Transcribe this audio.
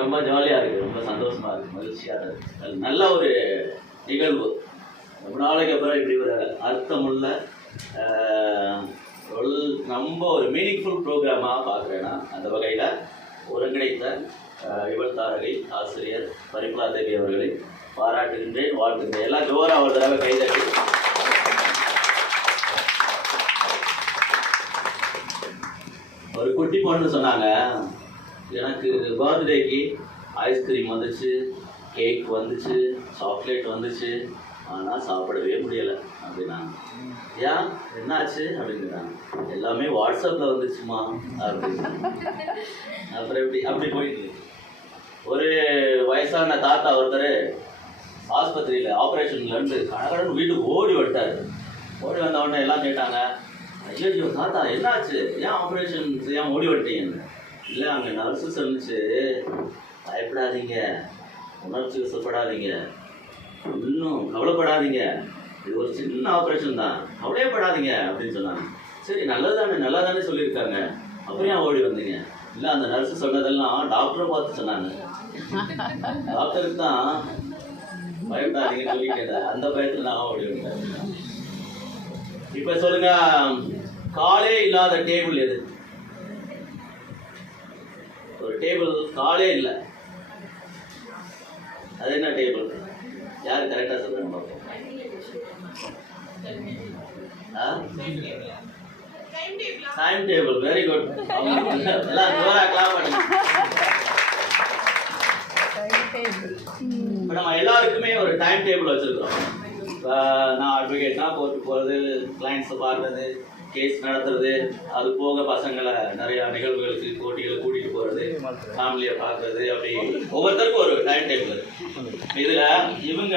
ரொம்ப ஜாலியாக இருக்குது, ரொம்ப சந்தோஷமாக இருக்குது, மகிழ்ச்சியாக இருக்குது. நல்ல ஒரு நிகழ்வு. ரொம்ப நாளைக்கு அப்புறம் இப்படி ஒரு அர்த்தமுள்ள ரொம்ப ஒரு மீனிங்ஃபுல் ப்ரோக்ராமாக பார்க்குறேன் நான். அந்த வகையில் ஒருங்கிணைத்த இவள் தாரகை ஆசிரியர் பரிமளா தேவி அவர்களை பாராட்டுகின்றேன், வாழ்த்துகின்றேன். எல்லாம் ஜோராக ஒரு தடவை கைதட்டி. ஒரு குட்டி பொண்ணு சொன்னாங்க, எனக்கு பர்த்டேக்கு ஐஸ்கிரீம் வந்துச்சு, கேக் வந்துச்சு, சாக்லேட் வந்துச்சு, ஆனால் சாப்பிடவே முடியலை அப்படின்னாங்க. ஏன் என்னாச்சு அப்படிங்கிறாங்க. எல்லாமே வாட்ஸ்அப்பில் வந்துச்சுமா அப்படின்னு. அப்புறம் அப்படி போயிட்டு ஒரு வயசான தாத்தா ஒருத்தர் ஆஸ்பத்திரியில் ஆப்ரேஷன்லேருந்து கடகடன்னு வீட்டுக்கு ஓடி வந்துட்டார். ஓடி வந்த உடனே எல்லாம் கேட்டாங்க, ஐயோ தாத்தா என்னாச்சு, ஏன் ஆப்ரேஷன் செய்யாமல் ஓடி வந்துட்டீங்கன்னு. இல்லை அங்கே நர்ஸு சொல்லிச்சு, பயப்படாதீங்க, உணர்ச்சி வசப்படாதீங்க, இன்னும் கவலைப்படாதீங்க, இது ஒரு சின்ன ஆப்ரேஷன் தான், கவலையப்படாதீங்க அப்படின்னு சொன்னாங்க. சரி நல்லா தானே சொல்லியிருக்காங்க, அப்புறம் ஏன் ஓடி வந்தீங்க? இல்லை அந்த நர்ஸு சொன்னதெல்லாம் டாக்டரை பார்த்து சொன்னாங்க, டாக்டருக்கு தான் பயப்படாதீங்கன்னு சொல்லிட்டு அந்த பயத்தில் நான் ஓடி வந்தேன். இப்போ சொல்லுங்க, காலே இல்லாத டேபிள் எது? ஒரு டேபிள் காலே இல்லை, அது என்ன டேபிள்? யார் கரெக்டாக சொல்றாங்க பார்ப்போம். Time table. Very good. எல்லாம் ஜோரா கிளாப் பண்ணுங்க. இப்போ நம்ம எல்லாருக்குமே ஒரு டைம் டேபிள் வச்சிருக்கிறோம். நான் அட்வொகேட்னா கோர்ட்டு போகிறது, கிளைண்ட்ஸை பார்க்குறது, கேஸ் நடத்துறது, அது போக பசங்களை நிறையா நிகழ்வுகளுக்கு போட்டிகளை கூட்டிகிட்டு போகிறது, ஃபேமிலியை பார்க்குறது, அப்படி ஒவ்வொருத்தருக்கும் ஒரு டைம் டேபிள். இதில் இவங்க